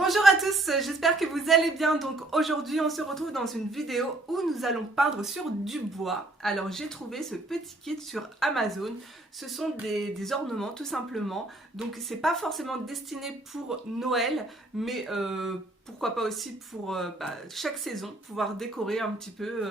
Bonjour à tous, j'espère que vous allez bien. Donc aujourd'hui on se retrouve dans une vidéo où nous allons peindre sur du bois. Alors j'ai trouvé ce petit kit sur Amazon. Ce sont des ornements tout simplement. Donc c'est pas forcément destiné pour Noël, mais pourquoi pas aussi pour chaque saison, pouvoir décorer un petit peu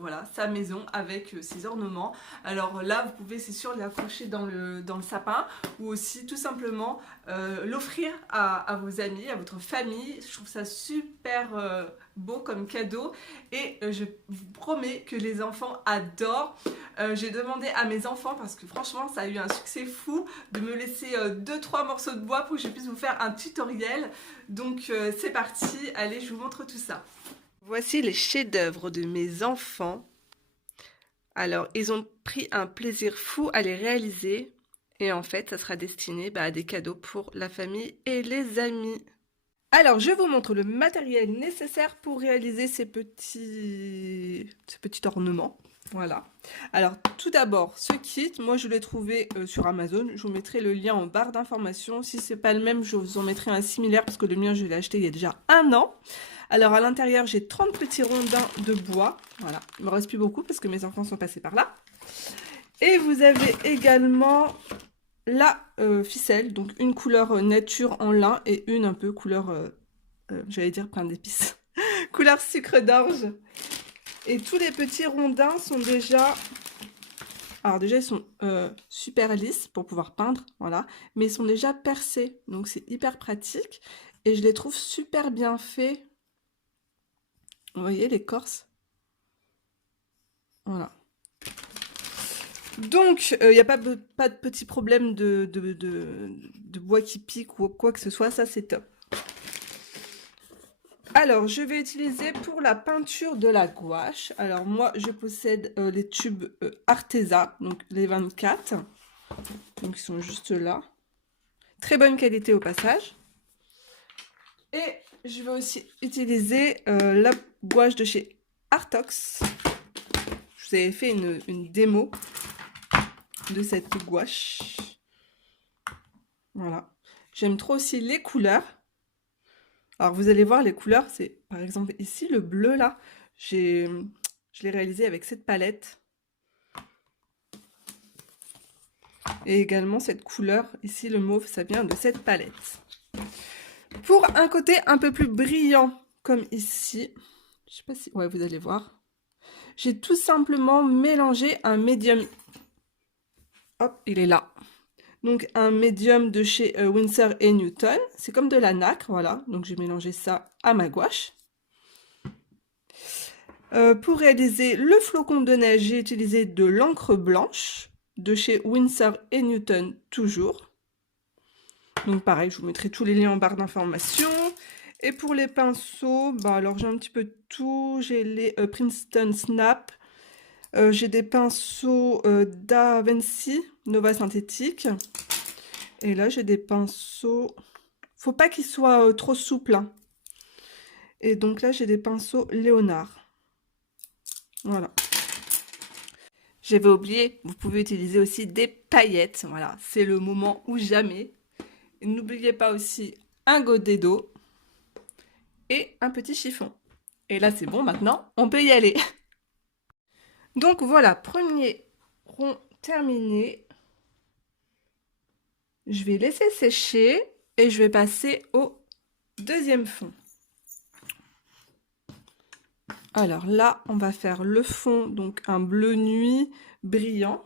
voilà, sa maison avec ces ornements. Alors là vous pouvez c'est sûr les accrocher dans le sapin ou aussi tout simplement l'offrir à vos amis, à votre famille. Je trouve ça super beau comme cadeau et je vous promets que les enfants adorent. J'ai demandé à mes enfants, parce que franchement ça a eu un succès fou, de me laisser 2-3 morceaux de bois pour que je puisse vous faire un tutoriel. Donc c'est parti, allez je vous montre tout ça. Voici les chefs-d'œuvre de mes enfants. Alors ils ont pris un plaisir fou à les réaliser. Et en fait, ça sera destiné à des cadeaux pour la famille et les amis. Alors, je vous montre le matériel nécessaire pour réaliser ces petits ornements. Voilà. Alors, tout d'abord, ce kit, moi je l'ai trouvé sur Amazon. Je vous mettrai le lien en barre d'informations. Si c'est pas le même, je vous en mettrai un similaire parce que le mien, je l'ai acheté il y a déjà 1 an. Alors, à l'intérieur, j'ai 30 petits rondins de bois. Voilà. Il me reste plus beaucoup parce que mes enfants sont passés par là. Et vous avez également la ficelle, donc une couleur nature en lin et une un peu couleur, j'allais dire pain d'épices, couleur sucre d'orge. Et tous les petits rondins sont déjà, alors déjà ils sont super lisses pour pouvoir peindre, voilà, mais ils sont déjà percés, donc c'est hyper pratique et je les trouve super bien faits. Vous voyez l'écorce, voilà. Donc, il n'y a pas de petit problème de bois qui pique ou quoi que ce soit, ça c'est top. Alors, je vais utiliser pour la peinture de la gouache. Alors, moi, je possède les tubes Arteza, donc les 24. Donc, ils sont juste là. Très bonne qualité au passage. Et je vais aussi utiliser la gouache de chez Artox. Je vous avais fait une démo de cette gouache. Voilà. J'aime trop aussi les couleurs. Alors, vous allez voir les couleurs, c'est par exemple ici, le bleu là. Je l'ai réalisé avec cette palette. Et également cette couleur, ici le mauve, ça vient de cette palette. Pour un côté un peu plus brillant, comme ici, je sais pas si... Ouais, vous allez voir. J'ai tout simplement mélangé un médium. Hop, il est là. Donc un médium de chez Winsor & Newton. C'est comme de la nacre, voilà. Donc j'ai mélangé ça à ma gouache. Pour réaliser le flocon de neige, j'ai utilisé de l'encre blanche de chez Winsor & Newton toujours. Donc pareil, je vous mettrai tous les liens en barre d'informations. Et pour les pinceaux, alors j'ai un petit peu de tout. J'ai les Princeton Snap. J'ai des pinceaux Da Vinci Nova Synthétique. Et là, j'ai des pinceaux... Faut pas qu'ils soient trop souples, hein. Et donc là, j'ai des pinceaux Léonard. Voilà. J'avais oublié, vous pouvez utiliser aussi des paillettes. Voilà, c'est le moment ou jamais. N'oubliez pas aussi un godet d'eau et un petit chiffon. Et là, c'est bon, maintenant, on peut y aller. Donc voilà, premier rond terminé. Je vais laisser sécher et je vais passer au deuxième fond. Alors là, on va faire le fond, donc un bleu nuit brillant.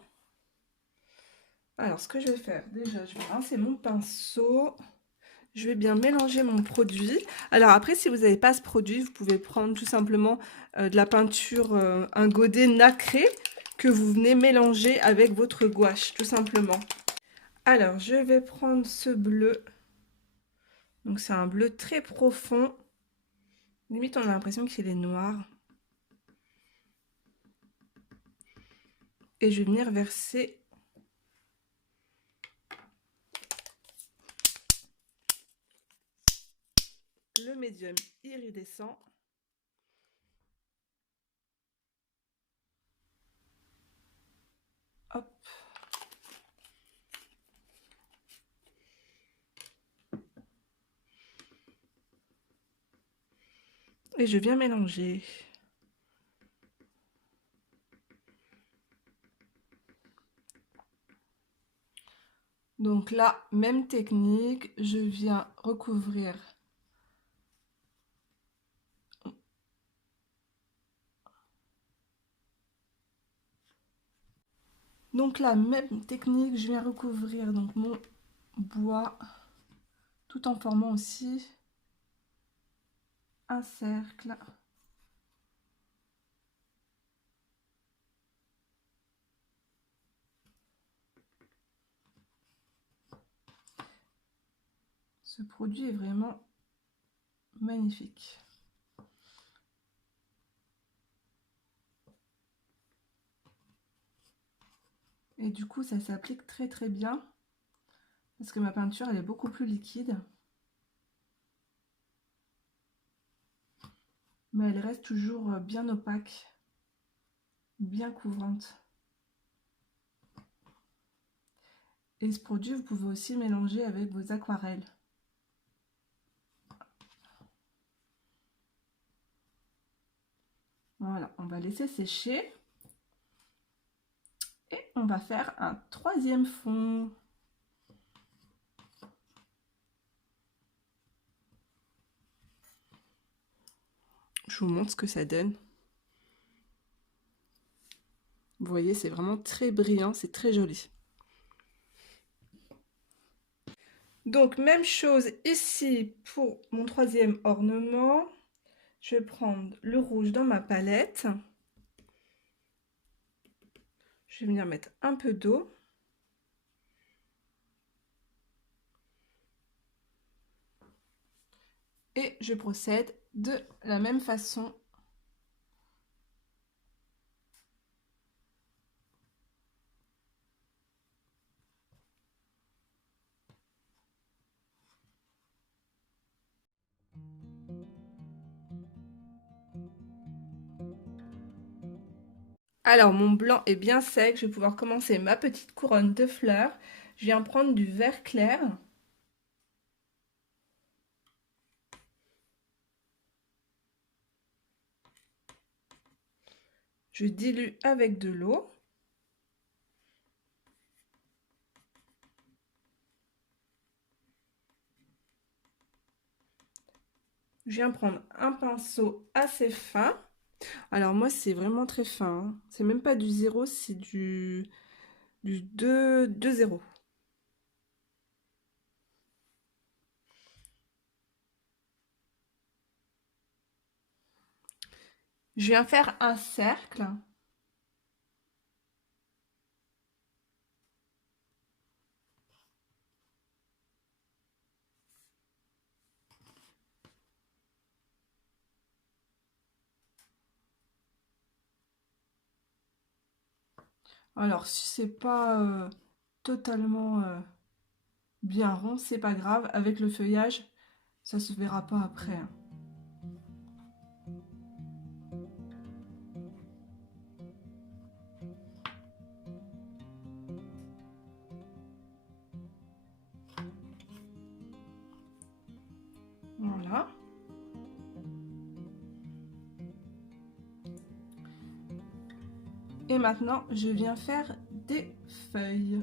Alors, ce que je vais faire, déjà, je vais rincer mon pinceau. Je vais bien mélanger mon produit. Alors après, si vous n'avez pas ce produit, vous pouvez prendre tout simplement de la peinture, un godet nacré que vous venez mélanger avec votre gouache, tout simplement. Alors, je vais prendre ce bleu. Donc, c'est un bleu très profond. Limite, on a l'impression qu'il est noir. Et je vais venir verser le médium iridescent. Hop. Et je viens mélanger. Donc là, même technique, je viens recouvrir. Donc là, même technique, je viens recouvrir donc mon bois tout en formant aussi un cercle. Ce produit est vraiment magnifique. Et du coup, ça s'applique très très bien parce que ma peinture, elle est beaucoup plus liquide. Mais elle reste toujours bien opaque, bien couvrante. Et ce produit, vous pouvez aussi mélanger avec vos aquarelles. Voilà, on va laisser sécher. Et on va faire un troisième fond. Je vous montre ce que ça donne. Vous voyez, c'est vraiment très brillant, c'est très joli. Donc, même chose ici pour mon troisième ornement. Je vais prendre le rouge dans ma palette. Je vais venir mettre un peu d'eau. Et je procède de la même façon. Alors, mon blanc est bien sec. Je vais pouvoir commencer ma petite couronne de fleurs. Je viens prendre du vert clair. Je dilue avec de l'eau. Je viens prendre un pinceau assez fin. Alors moi, c'est vraiment très fin, hein. C'est même pas du 0, c'est du 2,0. Je viens faire un cercle. Alors, si c'est pas totalement bien rond, c'est pas grave. Avec le feuillage, ça se verra pas après, hein. Voilà. Et maintenant, je viens faire des feuilles.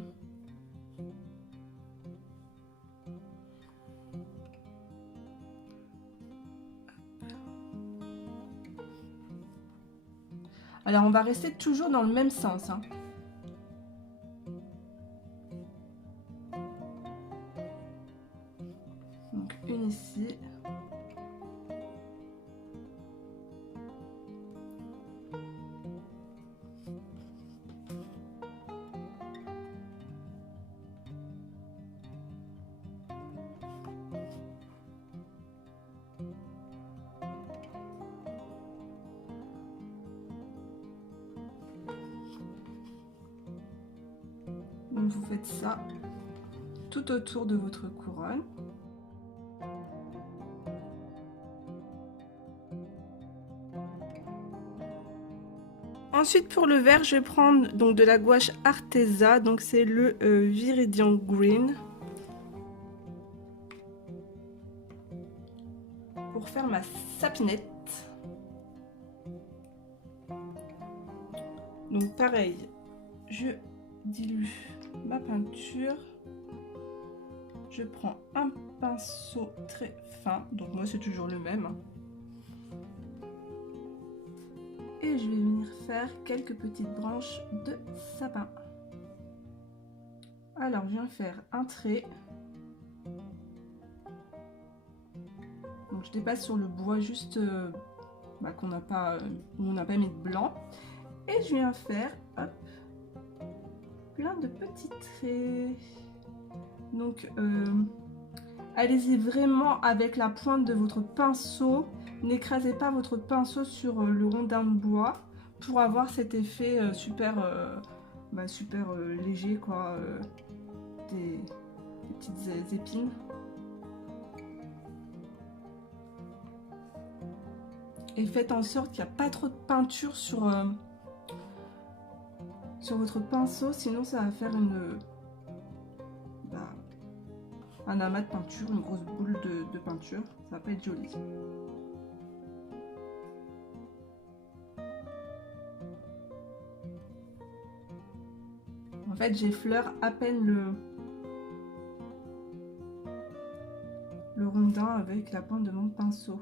Alors, on va rester toujours dans le même sens, hein. Donc, une ici. Donc, vous faites ça tout autour de votre couronne. Ensuite, pour le vert, je vais prendre donc de la gouache Arteza, donc c'est le Viridian Green, pour faire ma sapinette. Donc pareil, je dilue ma peinture. Je prends un pinceau très fin, donc moi c'est toujours le même. Et je vais venir faire quelques petites branches de sapin. Alors je viens faire un trait. Donc je dépasse sur le bois juste qu'on n'a pas, où on n'a pas mis de blanc. Et je viens faire hop, plein de petits traits. Donc allez-y vraiment avec la pointe de votre pinceau. N'écrasez pas votre pinceau sur le rondin de bois pour avoir cet effet super léger quoi, des petites épines. Et faites en sorte qu'il n'y a pas trop de peinture sur votre pinceau, sinon ça va faire un amas de peinture, une grosse boule de peinture. Ça va pas être joli. En fait, j'effleure à peine le rondin avec la pointe de mon pinceau.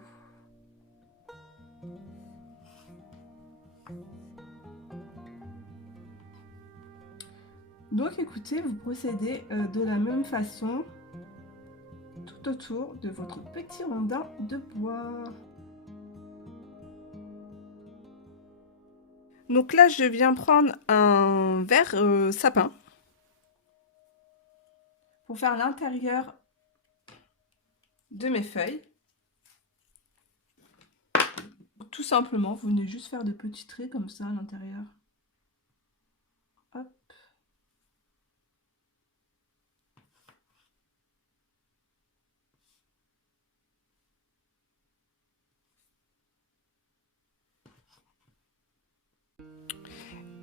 Donc écoutez, vous procédez de la même façon tout autour de votre petit rondin de bois. Donc là, je viens prendre un verre sapin pour faire l'intérieur de mes feuilles. Tout simplement, vous venez juste faire de petits traits comme ça à l'intérieur. Hop.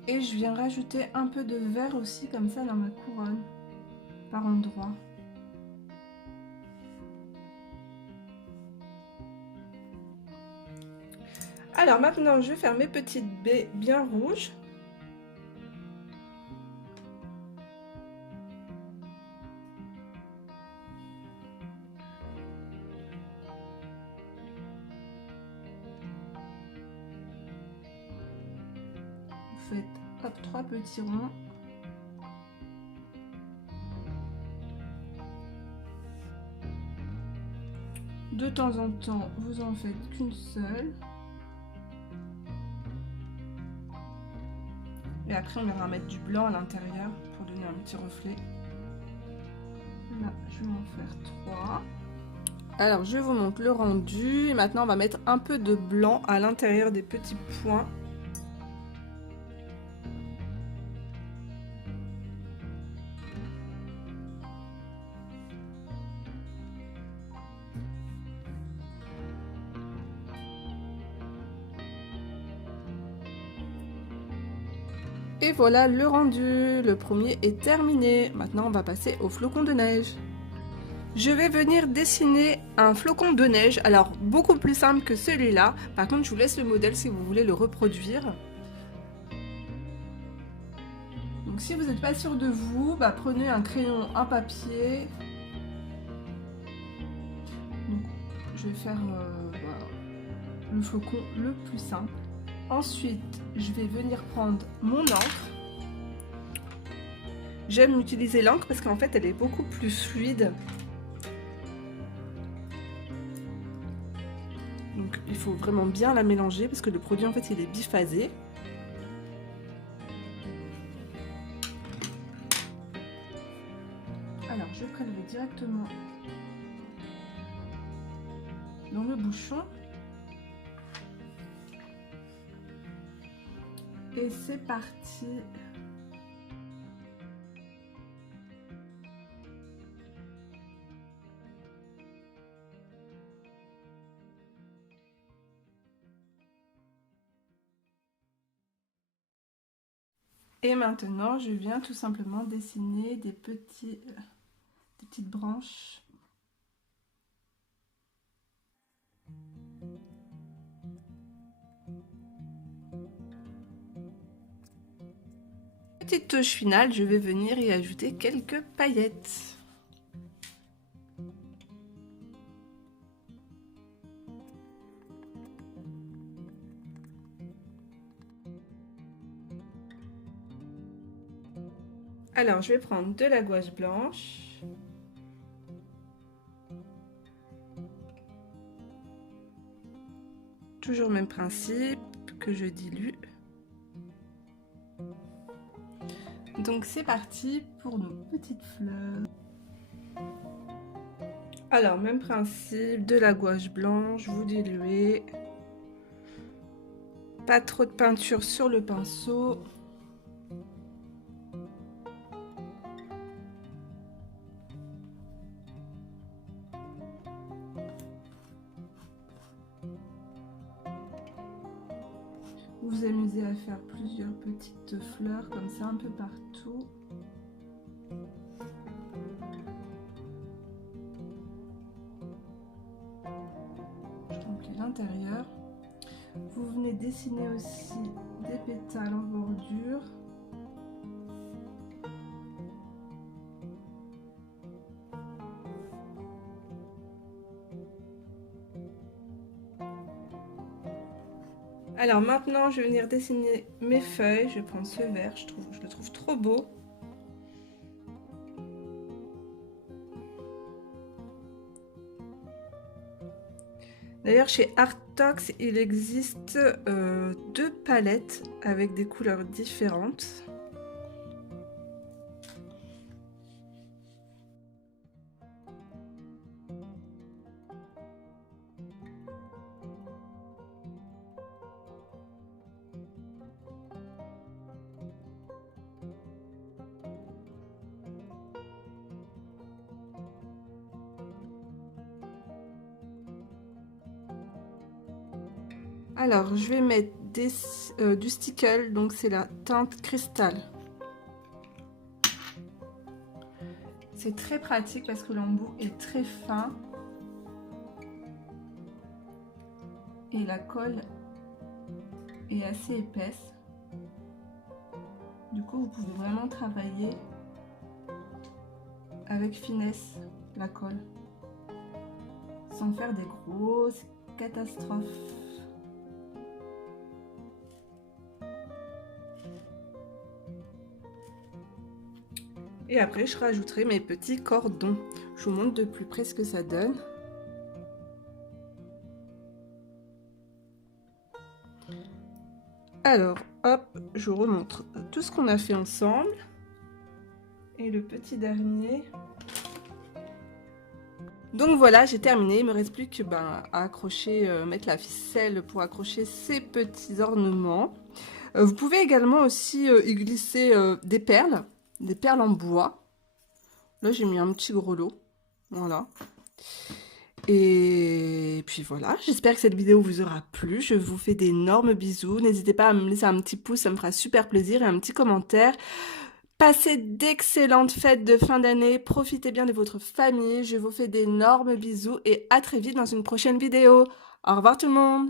Et je viens rajouter un peu de vert aussi comme ça dans ma couronne, par endroits. Alors maintenant, je vais faire mes petites baies bien rouges. Vous faites hop, 3 petits ronds. De temps en temps, vous en faites qu'une seule. Et après, on viendra mettre du blanc à l'intérieur pour donner un petit reflet. Là, je vais en faire 3. Alors, je vous montre le rendu. Et maintenant, on va mettre un peu de blanc à l'intérieur des petits points. Et voilà le rendu, le premier est terminé. Maintenant on va passer au flocon de neige. Je vais venir dessiner un flocon de neige, alors beaucoup plus simple que celui-là. Par contre je vous laisse le modèle si vous voulez le reproduire. Donc si vous n'êtes pas sûr de vous, prenez un crayon, un papier. Donc, je vais faire le flocon le plus simple. Ensuite, je vais venir prendre mon encre. J'aime utiliser l'encre parce qu'en fait, elle est beaucoup plus fluide. Donc, il faut vraiment bien la mélanger parce que le produit, en fait, il est biphasé. Alors, je prélève directement dans le bouchon. Et c'est parti. Et maintenant, je viens tout simplement dessiner des petites branches. petite touche finale, je vais venir y ajouter quelques paillettes. Alors, je vais prendre de la gouache blanche. Toujours le même principe, que je dilue. Donc c'est parti pour nos petites fleurs. Alors, même principe, de la gouache blanche, vous diluez. Pas trop de peinture sur le pinceau. Vous vous amusez à faire plusieurs petites fleurs comme ça un peu partout. Je remplis l'intérieur. Vous venez dessiner aussi des pétales en bordure. Alors maintenant, je vais venir dessiner mes feuilles. Je vais prendre ce vert, je le trouve trop beau. D'ailleurs, chez Artox, il existe 2 palettes avec des couleurs différentes. Alors, je vais mettre du stickle, donc c'est la teinte cristal. C'est très pratique parce que l'embout est très fin. Et la colle est assez épaisse. Du coup, vous pouvez vraiment travailler avec finesse la colle, sans faire des grosses catastrophes. Et après, je rajouterai mes petits cordons. Je vous montre de plus près ce que ça donne. Alors, hop, je vous remontre tout ce qu'on a fait ensemble. Et le petit dernier. Donc voilà, j'ai terminé. Il me reste plus que à accrocher, mettre la ficelle pour accrocher ces petits ornements. Vous pouvez également aussi y glisser des perles en bois. Là, j'ai mis un petit gros lot. Voilà. Et puis voilà, j'espère que cette vidéo vous aura plu. Je vous fais d'énormes bisous. N'hésitez pas à me laisser un petit pouce, ça me fera super plaisir, et un petit commentaire. Passez d'excellentes fêtes de fin d'année. Profitez bien de votre famille. Je vous fais d'énormes bisous et à très vite dans une prochaine vidéo. Au revoir tout le monde.